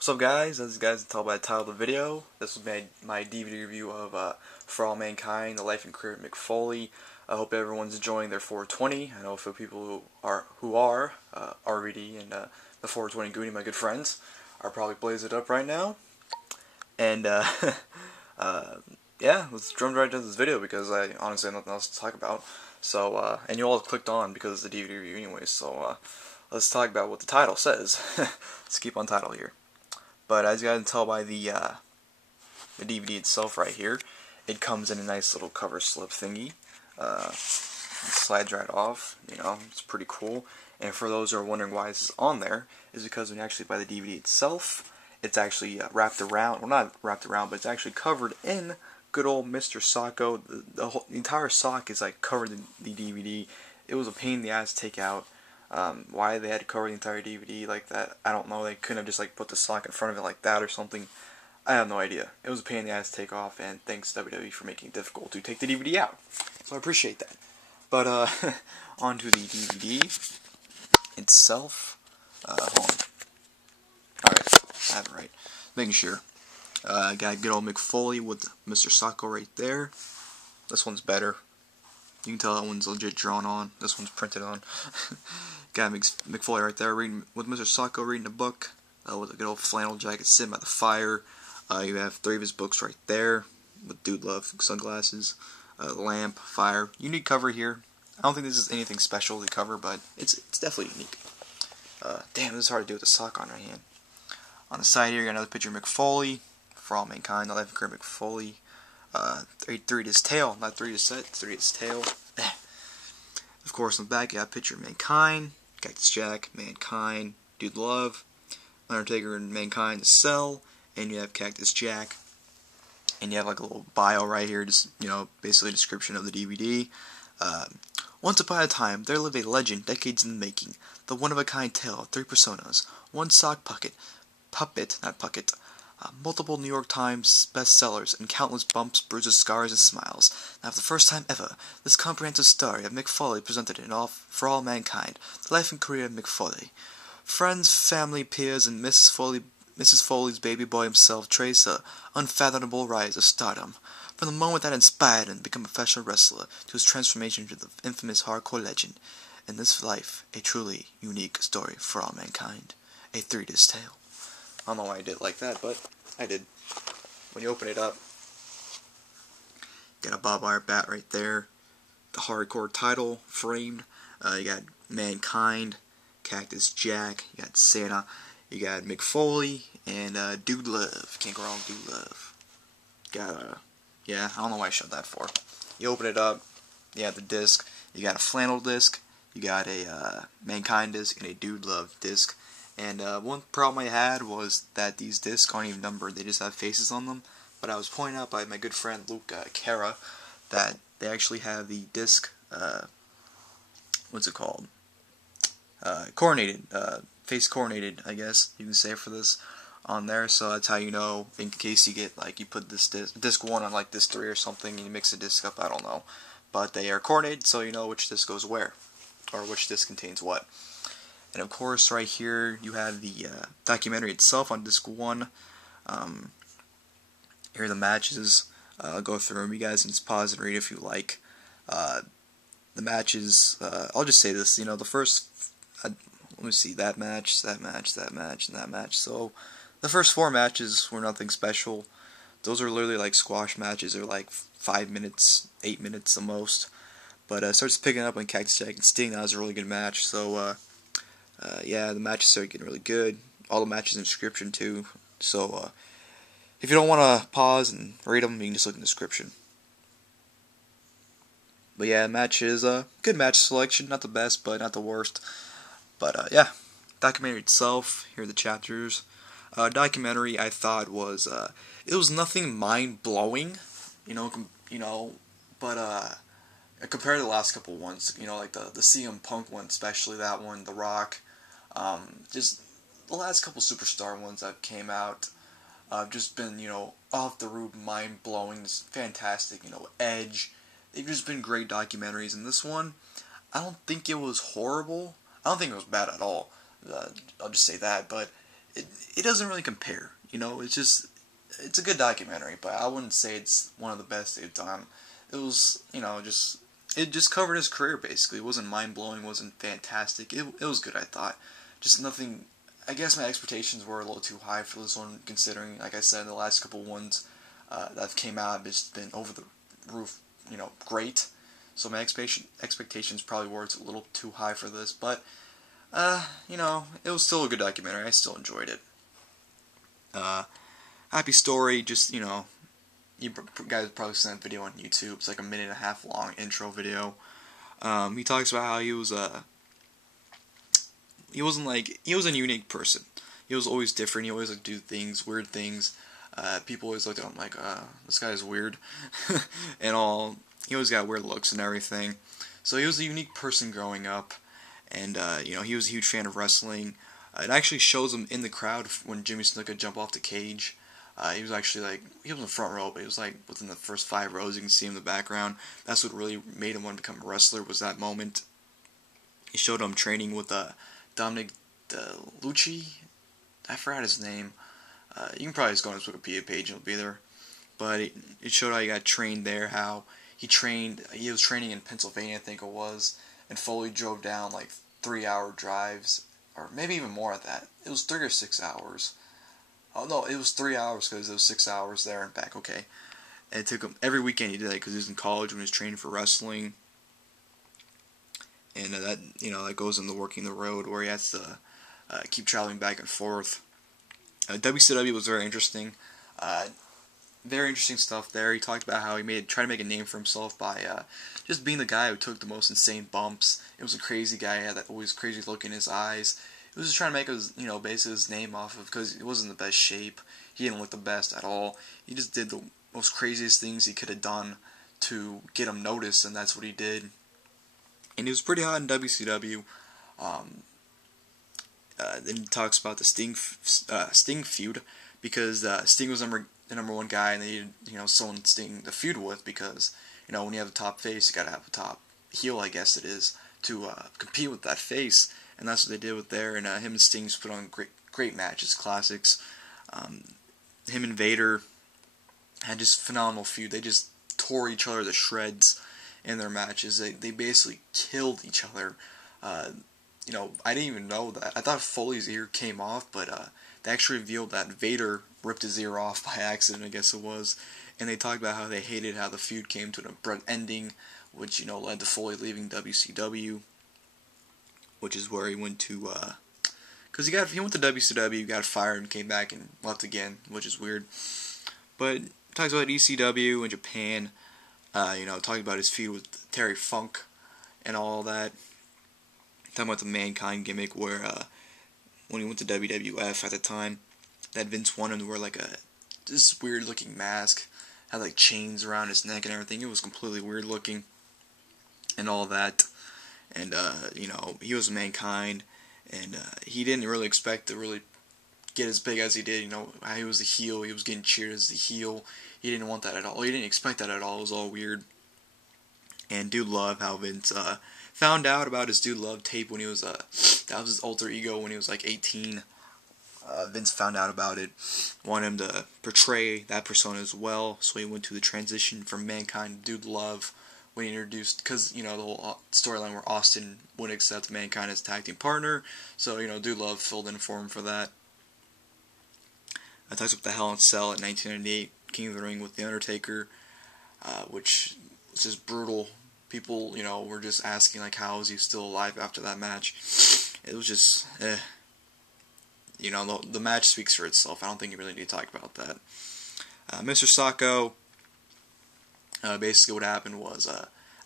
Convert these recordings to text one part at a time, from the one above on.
What's up, guys? As you guys can tell by the title of the video, this was my DVD review of For All Mankind, The Life and Career of Mick Foley. I hope everyone's enjoying their 420. I know for people who are RVD and the 420 Goonie, my good friends, are probably blazing it up right now. And yeah, let's jump right into this video because I honestly have nothing else to talk about. So and you all clicked on because of the DVD review anyway. So let's talk about what the title says. Let's keep on title here. But as you guys can tell by the DVD itself right here, it comes in a nice little cover slip thingy. It slides right off, you know, it's pretty cool. And for those who are wondering why this is on there, is because when you actually buy the DVD itself, it's actually wrapped around, well not wrapped around, but it's actually covered in good old Mr. Socko. The entire sock is like covered in the DVD. It was a pain in the ass to take out. Why they had to cover the entire DVD like that, I don't know. They couldn't have just like put the sock in front of it like that or something. I have no idea. It was a pain in the ass to take off, and thanks WWE for making it difficult to take the DVD out. So I appreciate that. But onto the DVD itself. Hold on. Alright, I have it right. Making sure. Got good old Mick Foley with Mr. Socko right there. This one's better. You can tell that one's legit drawn on. This one's printed on. Got Mick Foley right there reading with Mr. Socko reading a book with a good old flannel jacket sitting by the fire. You have 3 of his books right there with Dude Love sunglasses, lamp, fire. Unique cover here. I don't think this is anything special to cover, but it's definitely unique. Damn, this is hard to do with the sock on right hand. On the side here, you got another picture of Mick Foley, For All Mankind, The Life and Career of Mick Foley. 3 to his tail, not 3 to set, 3 to his tail. Of course, on the back, you have a picture of Mankind, Cactus Jack, Mankind, Dude Love, Undertaker and Mankind, The Cell, and you have Cactus Jack. And you have like a little bio right here, just, you know, basically a description of the DVD. Once upon a time, there lived a legend decades in the making. The one-of-a-kind tale of 3 personas, 1 sock puppet, multiple New York Times bestsellers, and countless bumps, bruises, scars, and smiles. Now, for the first time ever, this comprehensive story of Mick Foley presented in For All Mankind, The Life and Career of Mick Foley. Friends, family, peers, and Mrs. Foley's baby boy himself trace a unfathomable rise of stardom. From the moment that inspired him to become a professional wrestler to his transformation into the infamous hardcore legend. In this life, a truly unique story for all mankind. A 3-disc tale. I don't know why I did it like that, but I did. When you open it up, you got a barbed wire bat right there. The hardcore title framed. You got Mankind, Cactus Jack, you got Santa, you got Mick Foley, and Dude Love. Can't go wrong with Dude Love. Yeah, I don't know why I showed that for. You open it up, you have the disc. You got a flannel disc, you got a Mankind disc, and a Dude Love disc. And one problem I had was that these discs aren't even numbered, they just have faces on them. But I was pointed out by my good friend Luke Kara that they actually have the disc, what's it called? Coordinated, face coordinated, I guess you can say for this on there. So that's how you know, in case you get, like, you put this disc 1 on like disc 3 or something and you mix the disc up, I don't know. But they are coordinated so you know which disc goes where, or which disc contains what. And of course, right here, you have the documentary itself on disc 1. Here are the matches. I'll go through them. You guys can just pause and read if you like. The matches, I'll just say this, you know, the first, let me see, that match, and that match. So, the first 4 matches were nothing special. Those are literally like squash matches. They're like 5 minutes, 8 minutes the most. But it starts picking up on Cactus Jack and Sting. That was a really good match. So, yeah, the matches started getting really good. All the matches in the description too. So, if you don't want to pause and read them, you can just look in the description. But yeah, the match is a good match selection. Not the best, but not the worst. But yeah, documentary itself. Here are the chapters. Documentary I thought was it was nothing mind blowing, you know, but compared to the last couple ones, you know, like the CM Punk one, especially that one, The Rock. Just the last couple superstar ones that came out, just been, you know, off the roof, mind blowing, fantastic, you know, Edge. They've just been great documentaries, and this one, I don't think it was horrible. I don't think it was bad at all. I'll just say that, but it doesn't really compare. It's a good documentary, but I wouldn't say it's one of the best they've done. It was, it just covered his career basically. It wasn't mind blowing, wasn't fantastic. It was good, I thought. Just nothing. I guess my expectations were a little too high for this one, considering, like I said, the last couple ones that came out have just been over the roof, great. So my expectations probably were a little too high for this, but it was still a good documentary. I still enjoyed it. Happy story. Just you guys probably seen that video on YouTube. It's like a 1.5 minute long intro video. He talks about how he was a unique person. He was always different. He always do things, weird things. People always looked at him like, this guy's weird, and all. He always got weird looks and everything. So he was a unique person growing up, and he was a huge fan of wrestling. It actually shows him in the crowd when Jimmy Snuka jumped off the cage. He was actually he was in the front row, but he was within the first 5 rows. You can see him in the background. That's what really made him want to become a wrestler, was that moment. He showed him training with Dominic DeLucci. I forgot his name. You can probably just go on his Wikipedia page and it'll be there. But it showed how he got trained there, how he was training in Pennsylvania, I think it was, and Foley drove down 3-hour drives, or maybe even more at that. It was 3 or 6 hours. Oh no, it was 3 hours because it was 6 hours there and back. Okay, and it took him every weekend. He did that because he was in college when he was training for wrestling, and that goes into working the road where he has to keep traveling back and forth. WCW was very interesting. Very interesting stuff there. He talked about how he tried to make a name for himself by just being the guy who took the most insane bumps. It was a crazy guy. He had that always crazy look in his eyes. He was just trying to make his, basically his name off of, because he wasn't in the best shape. He didn't look the best at all. He just did the most craziest things he could have done to get him noticed, and that's what he did. And he was pretty hot in WCW. Then he talks about the Sting feud, because Sting was the number one guy, and they needed someone Sting the feud with, because when you have a top face, you gotta have a top heel, I guess it is, to compete with that face, and that's what they did with there. And him and Sting put on great matches, classics. Him and Vader had just phenomenal feud. They just tore each other to shreds in their matches. They basically killed each other. I didn't even know that. I thought Foley's ear came off, but they actually revealed that Vader ripped his ear off by accident, I guess it was. And they talked about how they hated how the feud came to an abrupt ending, which, led to Foley leaving WCW, which is where he went to, because he went to WCW, got fired, and came back and left again, which is weird. But talks about ECW and Japan, talking about his feud with Terry Funk and all that. Talking about the Mankind gimmick, where when he went to WWF at the time, that Vince wanted him to wear this weird looking mask, had chains around his neck and everything. It was completely weird looking and all that. And he was Mankind, and he didn't really expect to really get as big as he did. He was a heel, he was getting cheered as the heel. He didn't want that at all. He didn't expect that at all. It was all weird. And Dude Love, how Vince found out about his Dude Love tape when he was that was his alter ego when he was 18. Vince found out about it, wanted him to portray that persona as well, so he went to the transition from Mankind to Dude Love when he introduced, because the whole storyline where Austin wouldn't accept Mankind as tag team partner, so Dude Love filled in for him for that. I talked about the Hell in a Cell at 1998, King of the Ring with The Undertaker, which was just brutal. People, were just asking, how is he still alive after that match? It was just, the match speaks for itself. I don't think you really need to talk about that. Mr. Socko, basically what happened was,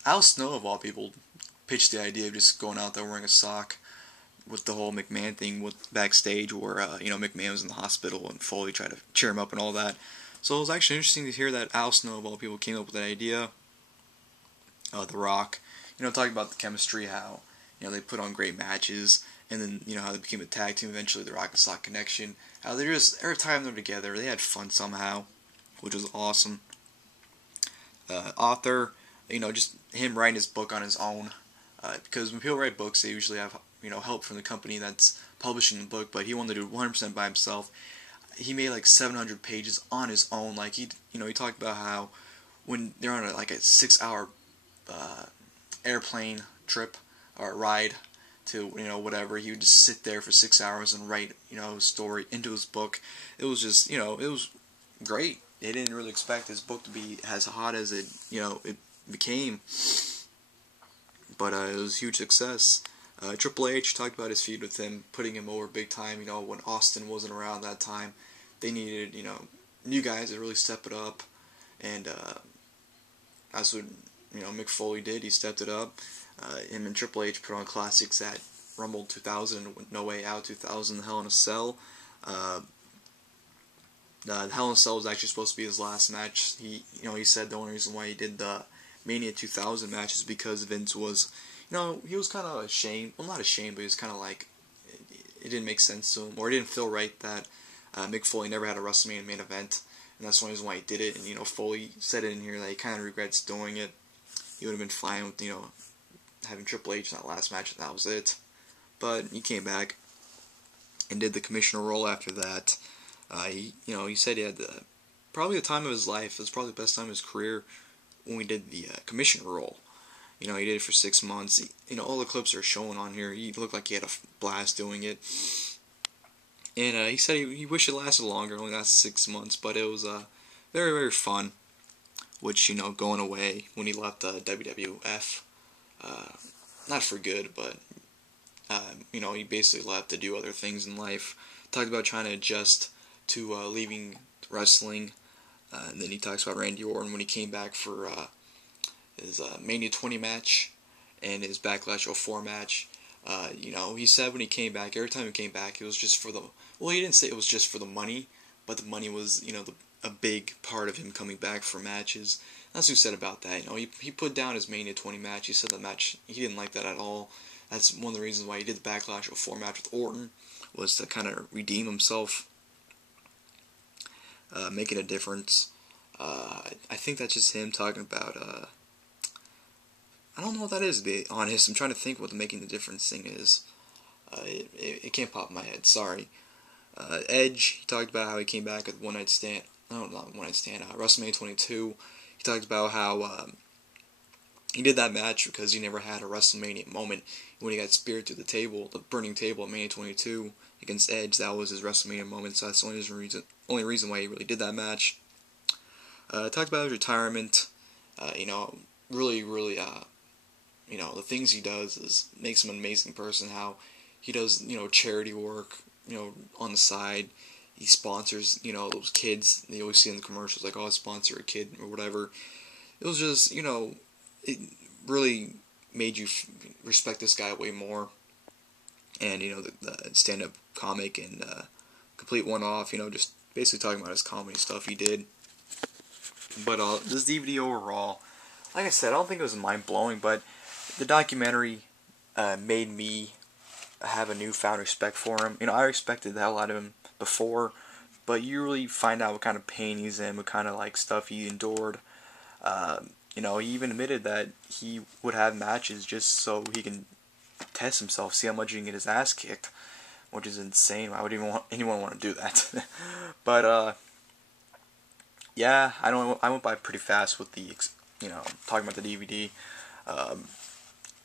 Al Snow, of all people, pitched the idea of just going out there wearing a sock, with the whole McMahon thing with backstage, where, McMahon was in the hospital and Foley tried to cheer him up and all that. So it was actually interesting to hear that Al Snow, of all people, came up with that idea. The Rock, talking about the chemistry, how, they put on great matches, and then, how they became a tag team eventually, the Rock and Sock connection, how they just, every time they're together, they had fun somehow, which was awesome. Author, just him writing his book on his own, because when people write books, they usually have, help from the company that's publishing the book, but he wanted to do it 100% by himself. He made like 700 pages on his own. Like he talked about how when they're on a 6-hour airplane trip or ride to whatever, he would just sit there for 6 hours and write his story into his book. It was just it was great. They didn't really expect his book to be as hot as it it became, but it was a huge success. Triple H talked about his feud with him, putting him over big time. When Austin wasn't around that time, they needed new guys to really step it up, and that's what Mick Foley did. He stepped it up. Him and Triple H put on classics at Rumble 2000, No Way Out 2000, Hell in a Cell. Hell in a Cell was actually supposed to be his last match. He said the only reason why he did the Mania 2000 match is because Vince was, he was kind of ashamed. Well, not ashamed, but he was kind of like, it didn't make sense to him, or it didn't feel right that Mick Foley never had a WrestleMania main event, and that's one reason why he did it. And Foley said it in here that he kind of regrets doing it. He would have been fine with having Triple H in that last match, and that was it. But he came back and did the commissioner role after that. He said he had probably the time of his life. It was probably the best time of his career when we did the commissioner role. He did it for 6 months. All the clips are showing on here. He looked like he had a blast doing it. And he said he wished it lasted longer. It only lasted 6 months, but it was very, very fun. Which, going away when he left WWF. Not for good, but he basically left to do other things in life. Talked about trying to adjust to leaving wrestling, and then he talks about Randy Orton when he came back for his Mania 20 match and his Backlash 04 match. He said when he came back, every time he came back, it was just for the, well, he didn't say it was just for the money, but the money was, a big part of him coming back for matches. That's what he said about that. He put down his Mania 20 match. He said that match, he didn't like that at all. That's one of the reasons why he did the Backlash 04 match with Orton, was to kind of redeem himself, making a difference. I think that's just him talking about, I don't know what that is, to be honest. I'm trying to think what the making the difference thing is. It can't pop in my head, sorry. Edge, he talked about how he came back with One Night Stand, no, not One Night Stand, WrestleMania 22. He talked about how he did that match because he never had a WrestleMania moment. When he got speared through the table, the burning table at Mania 22 against Edge, that was his WrestleMania moment, so that's the only reason why he really did that match. Talked about his retirement, really, the things he does makes him an amazing person, how he does, charity work, on the side. He sponsors, those kids. You always see in the commercials, like, oh, I sponsor a kid or whatever. It was just, it really made you respect this guy way more. And, the stand-up comic and complete one-off, just basically talking about his comedy stuff he did. But this DVD overall, like I said, I don't think it was mind-blowing, but the documentary made me have a newfound respect for him. I respected the hell out of him before, but you really find out what kind of pain he's in, what kind of stuff he endured. He even admitted that he would have matches just so he can test himself, see how much he can get his ass kicked, which is insane. Why would anyone want to do that? But yeah, I went by pretty fast with the talking about the DVD.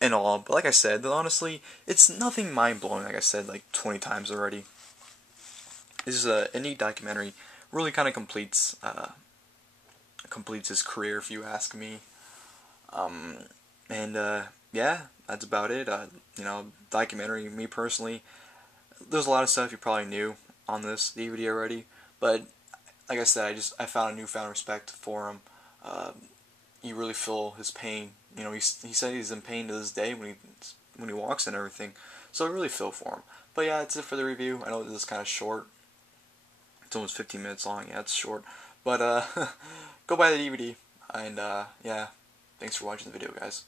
And all, but like I said, honestly, it's nothing mind-blowing, like I said, 20 times already. This is a neat documentary, really kind of completes his career, if you ask me. Yeah, that's about it. Documentary, me personally, there's a lot of stuff you probably knew on this DVD already, but like I said, I found a newfound respect for him. You really feel his pain. He said he's in pain to this day when he walks and everything. So I really feel for him. But yeah, that's it for the review. I know this is kind of short. It's almost 15 minutes long. Yeah, it's short. But go buy the DVD. And yeah, thanks for watching the video, guys.